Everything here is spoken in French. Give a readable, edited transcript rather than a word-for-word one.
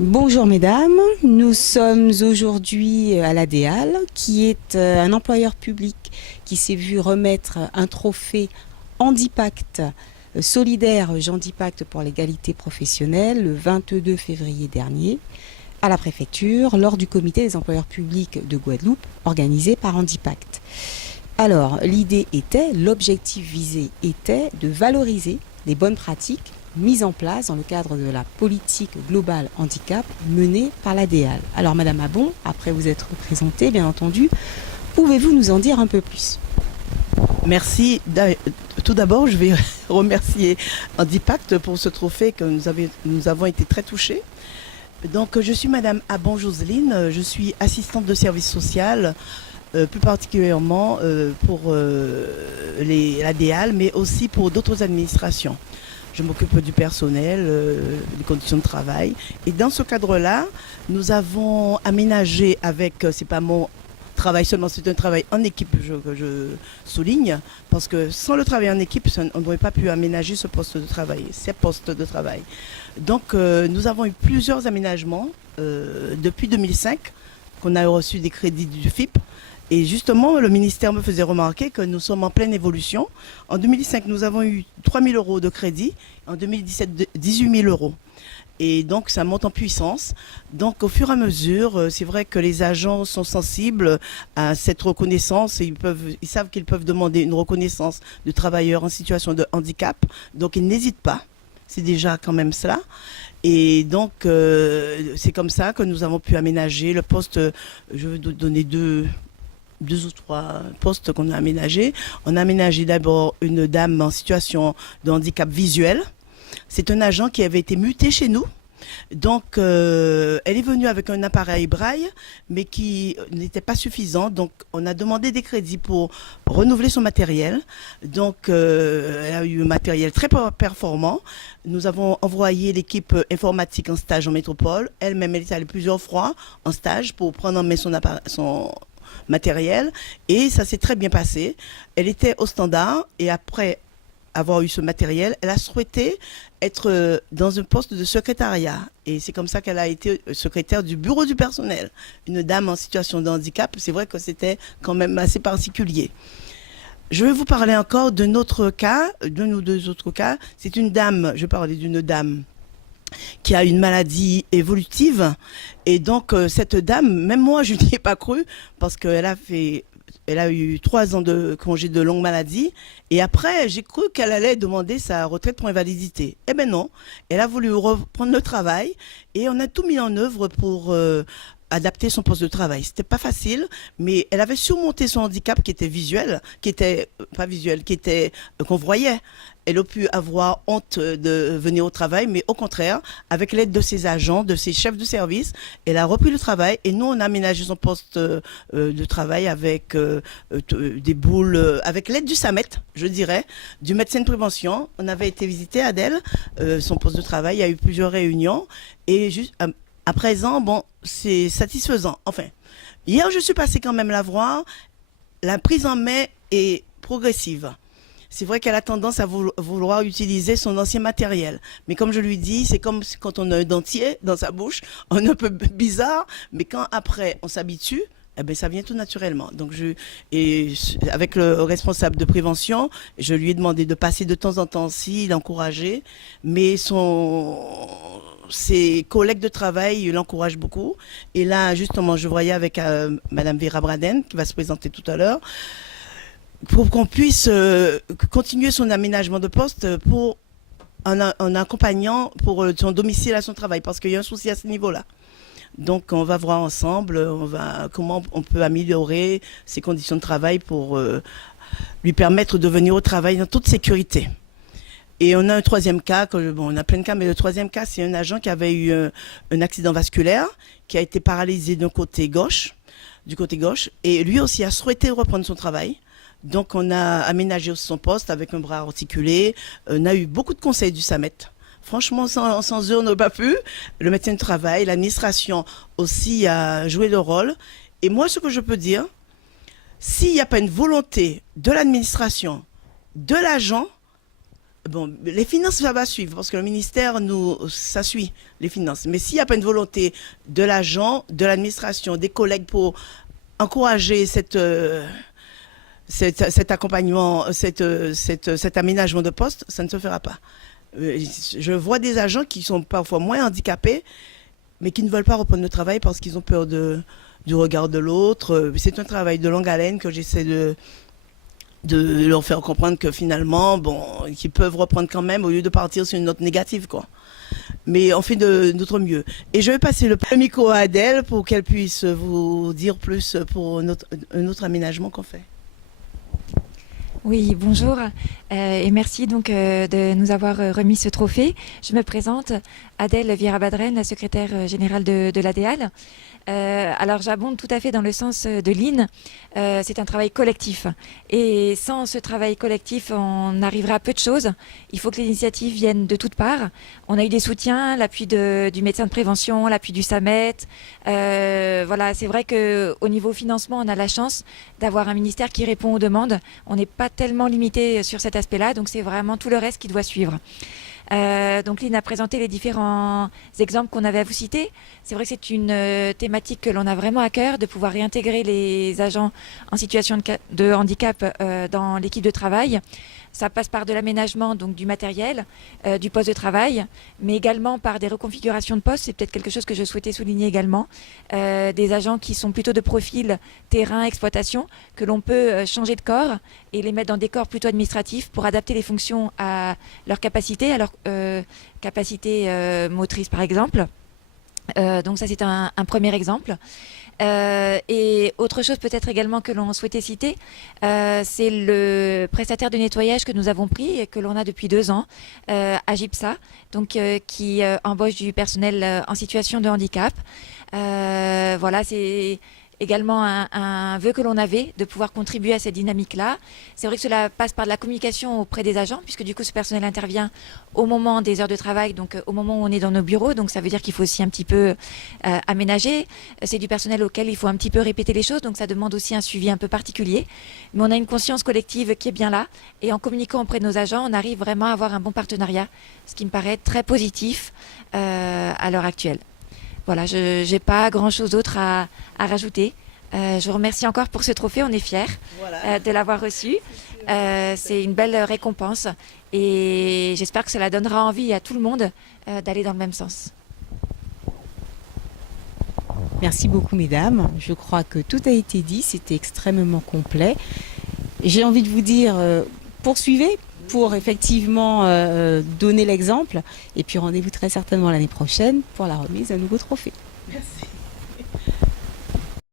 Bonjour mesdames, nous sommes aujourd'hui à l'ADEAL, qui est un employeur public qui s'est vu remettre un trophée Handipact solidaire Gendipact pour l'égalité professionnelle le 22 février dernier à la préfecture lors du comité des employeurs publics de Guadeloupe organisé par Handipact. Alors l'objectif visé était de valoriser les bonnes pratiques mise en place dans le cadre de la politique globale handicap menée par l'ADEAL. Alors Madame Abon, après vous être présentée, bien entendu, pouvez-vous nous en dire un peu plus? Merci. Tout d'abord, je vais remercier Handipact pour ce trophée que nous avons été très touchés. Donc, je suis Madame Abon Jocelyne, je suis assistante de service social, plus particulièrement pour l'ADEAL, mais aussi pour d'autres administrations. Je m'occupe du personnel, des conditions de travail. Et dans ce cadre-là, nous avons aménagé avec, c'est pas mon travail seulement, c'est un travail en équipe que je souligne, parce que sans le travail en équipe, on n'aurait pas pu aménager ce poste de travail, ces postes de travail. Donc nous avons eu plusieurs aménagements depuis 2005, qu'on a reçu des crédits du FIP. Et justement, le ministère me faisait remarquer que nous sommes en pleine évolution. En 2005, nous avons eu 3 000 euros de crédit. En 2017, 18 000 euros. Et donc, ça monte en puissance. Donc, au fur et à mesure, c'est vrai que les agents sont sensibles à cette reconnaissance. Et ils savent qu'ils peuvent demander une reconnaissance de travailleurs en situation de handicap. Donc, ils n'hésitent pas. C'est déjà quand même cela. Et donc, c'est comme ça que nous avons pu aménager le poste. Je vais vous donner deux ou trois postes qu'on a aménagés. On a aménagé d'abord une dame en situation de handicap visuel. C'est un agent qui avait été muté chez nous. Donc, elle est venue avec un appareil braille, mais qui n'était pas suffisant. Donc, on a demandé des crédits pour renouveler son matériel. Donc, elle a eu un matériel très performant. Nous avons envoyé l'équipe informatique en stage en métropole. Elle-même, elle est allée plusieurs fois en stage pour prendre en main son matériel, et ça s'est très bien passé. Elle était au standard, et après avoir eu ce matériel, elle a souhaité être dans un poste de secrétariat, et c'est comme ça qu'elle a été secrétaire du bureau du personnel. Une dame en situation de handicap, c'est vrai que c'était quand même assez particulier. Je vais vous parler encore d'un autre cas, d'un ou deux autres cas. C'est une dame, je vais parler d'une dame qui a une maladie évolutive. Et donc, cette dame, même moi, je n'y ai pas cru, parce qu'elle a eu 3 ans de congé de longue maladie. Et après, j'ai cru qu'elle allait demander sa retraite pour invalidité. Eh bien non, elle a voulu reprendre le travail, et on a tout mis en œuvre pour adapter son poste de travail. C'était pas facile, mais elle avait surmonté son handicap qui était visuel, qui était pas visuel, qui était qu'on voyait. Elle a pu avoir honte de venir au travail, mais au contraire, avec l'aide de ses agents, de ses chefs de service, elle a repris le travail, et nous, on a aménagé son poste de travail avec des boules, avec l'aide du SAMET, je dirais, du médecin de prévention. On avait été visiter Adèle, son poste de travail, il y a eu plusieurs réunions, et juste à présent, bon, c'est satisfaisant. Enfin, hier, je suis passée quand même la voir. La prise en main est progressive. C'est vrai qu'elle a tendance à vouloir utiliser son ancien matériel. Mais comme je lui dis, c'est comme quand on a un dentier dans sa bouche, on est un peu bizarre, mais quand après on s'habitue, eh ben, ça vient tout naturellement. Donc, avec le responsable de prévention, je lui ai demandé de passer de temps en temps aussi, l'encourager, mais ses collègues de travail l'encouragent beaucoup. Et là, justement, je voyais avec Madame Vera Braden, qui va se présenter tout à l'heure, pour qu'on puisse continuer son aménagement de poste en accompagnant pour son domicile à son travail, parce qu'il y a un souci à ce niveau-là. Donc, on va voir ensemble comment on peut améliorer ses conditions de travail pour lui permettre de venir au travail dans toute sécurité. Et on a un troisième cas, on a plein de cas, mais le troisième cas, c'est un agent qui avait eu un accident vasculaire, qui a été paralysé du côté gauche, et lui aussi a souhaité reprendre son travail. Donc, on a aménagé son poste avec un bras articulé. On a eu beaucoup de conseils du SAMET. Franchement, sans eux, on n'aurait pas pu. Le médecin de travail, l'administration aussi a joué le rôle. Et moi, ce que je peux dire, s'il n'y a pas une volonté de l'administration, de l'agent, Bon, les finances, ça va suivre parce que le ministère, ça suit les finances. Mais s'il n'y a pas une volonté de l'agent, de l'administration, des collègues pour encourager cet accompagnement, cet aménagement de poste, ça ne se fera pas. Je vois des agents qui sont parfois moins handicapés, mais qui ne veulent pas reprendre le travail parce qu'ils ont peur du regard de l'autre. C'est un travail de longue haleine que j'essaie de leur faire comprendre que finalement, bon, qu'ils peuvent reprendre quand même au lieu de partir sur une note négative, quoi. Mais on fait de notre mieux. Et je vais passer le micro à Adèle pour qu'elle puisse vous dire plus pour un autre aménagement qu'on fait. Oui, bonjour et merci donc de nous avoir remis ce trophée. Je me présente, Adèle Vieira-Badren, la secrétaire générale de l'ADEAL. Alors j'abonde tout à fait dans le sens de Lynn. C'est un travail collectif et sans ce travail collectif, on arrivera à peu de choses. Il faut que les initiatives viennent de toutes parts. On a eu des soutiens, l'appui du médecin de prévention, l'appui du SAMET. Voilà, c'est vrai qu'au niveau financement, on a la chance d'avoir un ministère qui répond aux demandes. On n'est pas tellement limité sur cet aspect-là, donc c'est vraiment tout le reste qui doit suivre. Donc Lynn a présenté les différents exemples qu'on avait à vous citer. C'est vrai que c'est une thématique que l'on a vraiment à cœur, de pouvoir réintégrer les agents en situation de handicap dans l'équipe de travail. Ça passe par de l'aménagement, donc du matériel, du poste de travail, mais également par des reconfigurations de postes. C'est peut-être quelque chose que je souhaitais souligner également. Des agents qui sont plutôt de profil terrain, exploitation, que l'on peut changer de corps et les mettre dans des corps plutôt administratifs pour adapter les fonctions à leur capacité, à leur capacité motrice par exemple. Donc ça c'est un premier exemple. Et autre chose peut-être également que l'on souhaitait citer, c'est le prestataire de nettoyage que nous avons pris et que l'on a depuis 2 ans, Agipsa, donc qui embauche du personnel en situation de handicap. Voilà, c'est également un vœu que l'on avait de pouvoir contribuer à cette dynamique-là. C'est vrai que cela passe par de la communication auprès des agents, puisque du coup ce personnel intervient au moment des heures de travail, donc au moment où on est dans nos bureaux, donc ça veut dire qu'il faut aussi un petit peu aménager. C'est du personnel auquel il faut un petit peu répéter les choses, donc ça demande aussi un suivi un peu particulier. Mais on a une conscience collective qui est bien là, et en communiquant auprès de nos agents, on arrive vraiment à avoir un bon partenariat, ce qui me paraît très positif à l'heure actuelle. Voilà, je n'ai pas grand-chose d'autre à rajouter. Je vous remercie encore pour ce trophée, on est fiers de l'avoir reçu. C'est une belle récompense et j'espère que cela donnera envie à tout le monde d'aller dans le même sens. Merci beaucoup, mesdames. Je crois que tout a été dit, c'était extrêmement complet. J'ai envie de vous dire, poursuivez pour effectivement donner l'exemple. Et puis rendez-vous très certainement l'année prochaine pour la remise d'un nouveau trophée. Merci.